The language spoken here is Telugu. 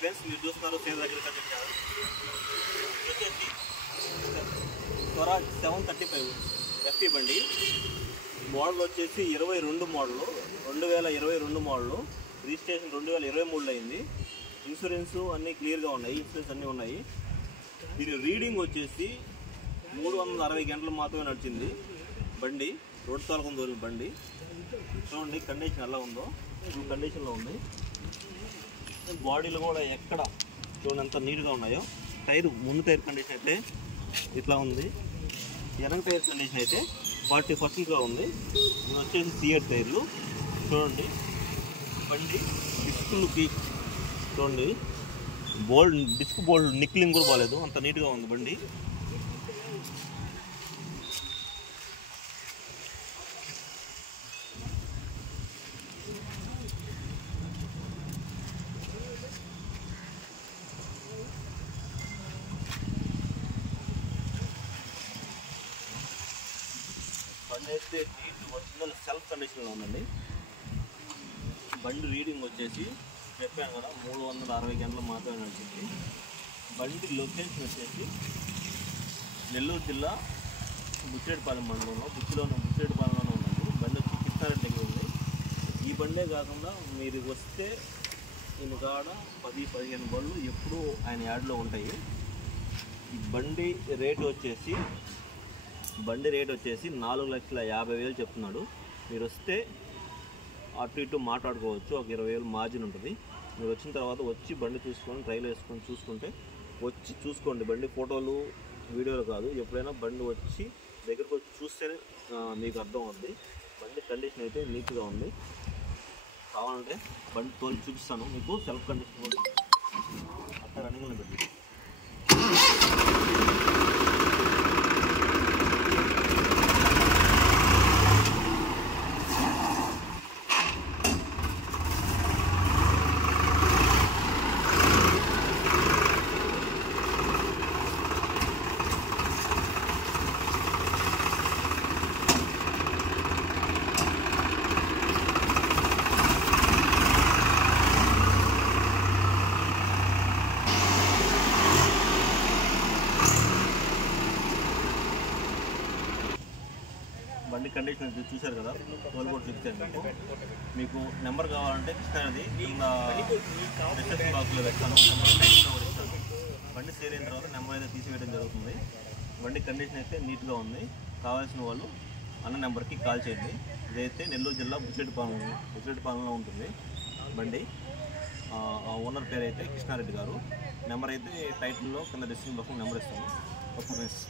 హాయ్ ఫ్రెండ్స్, మీరు చూస్తున్నారు సేల్ దగ్గర ఛానల్. వచ్చేసి త్వర 735 ఎఫ్టీ బండి. మోడల్ వచ్చేసి 22 మోడలు, 2022 మోడలు. రిజిస్ట్రేషన్ 2023లో అయింది. ఇన్సూరెన్స్ అన్నీ క్లియర్గా ఉన్నాయి, ఇన్సూరెన్స్ అన్నీ ఉన్నాయి. దీని రీడింగ్ వచ్చేసి 360 గంటలు మాత్రమే నడిచింది బండి. రోడ్డు తోలకం దూరం బండి. చూడండి కండిషన్ ఎలా ఉందో, ఈ కండిషన్లో ఉంది. బాడీలు కూడా ఎక్కడ చూడండి ఎంత నీట్గా ఉన్నాయో. టైర్ ముందు టైర్ కండిషన్ అయితే ఇట్లా ఉంది, వెనక టైర్ కండిషన్ అయితే 40%గా ఉంది. ఇది వచ్చేసి సియర్ టైర్లు. చూడండి బండి డిస్క్లకి చూడండి, డిస్క్ బోల్డ్ నిక్లింగ్ కూడా బాగాలేదు, అంత నీట్గా ఉంది బండి. బండి అయితే ఒరిజినల్ సెల్ఫ్ కండిషన్లో ఉందండి. బండి రీడింగ్ వచ్చేసి చెప్పాను కదా 360 గంటలు మాత్రమే నడిచింది. బండి లొకేషన్ వచ్చేసి నెల్లూరు జిల్లా బుచ్చిరెడ్డిపాలెం మండలంలో, బుచ్చిరెడ్డిపాలెంలోనే ఉన్నది. బండి వచ్చి కిస్తారెడ్డి దగ్గర ఉంది. ఈ బండే కాకుండా మీరు వస్తే ఈయన కాడ 10-15 బళ్ళు ఎప్పుడూ ఆయన యాడ్లో ఉంటాయి. ఈ బండి రేటు వచ్చేసి 4,50,000 చెప్తున్నాడు. మీరు వస్తే అటు ఇటు మాట్లాడుకోవచ్చు, ఒక 20,000 మార్జిన్ ఉంటుంది. మీరు వచ్చిన తర్వాత వచ్చి బండి చూసుకొని ట్రైల్ వేసుకొని చూసుకుంటే వచ్చి చూసుకోండి. బండి ఫోటోలు వీడియోలు కాదు, ఎప్పుడైనా బండి వచ్చి దగ్గరకు వచ్చి చూస్తేనే మీకు అర్థం అవుతుంది. బండి కండిషన్ అయితే నీట్గా ఉంది. కావాలంటే బండి తోలి చూపిస్తాను మీకు. సెల్ఫ్ కండిషన్ కూడా అక్కడ రన్నింగ్లో పెట్టి బండి కండిషన్ చూశారు కదా, వాళ్ళు కూడా చూపించాను మీకు. నెంబర్ కావాలంటే ఇస్తానది కింద డిస్క్రిప్షన్ బాక్స్లో పెడతాను. నెంబర్ కూడా ఇస్తాను. బండి సేల్ అయిన తర్వాత నెంబర్ అయితే తీసివేయడం జరుగుతుంది. బండి కండిషన్ అయితే నీట్గా ఉంది. కావాల్సిన వాళ్ళు అన్న నెంబర్కి కాల్ చేయండి. ఇదైతే నెల్లూరు జిల్లా బుచ్చిరెడ్డిపాలెంలో ఉంటుంది బండి. ఓనర్ పేరు అయితే కృష్ణారెడ్డి గారు. నెంబర్ అయితే టైటిల్లో కింద డిస్క్రిప్షన్ బాక్స్లో నెంబర్ ఇస్తాను. Okay friends.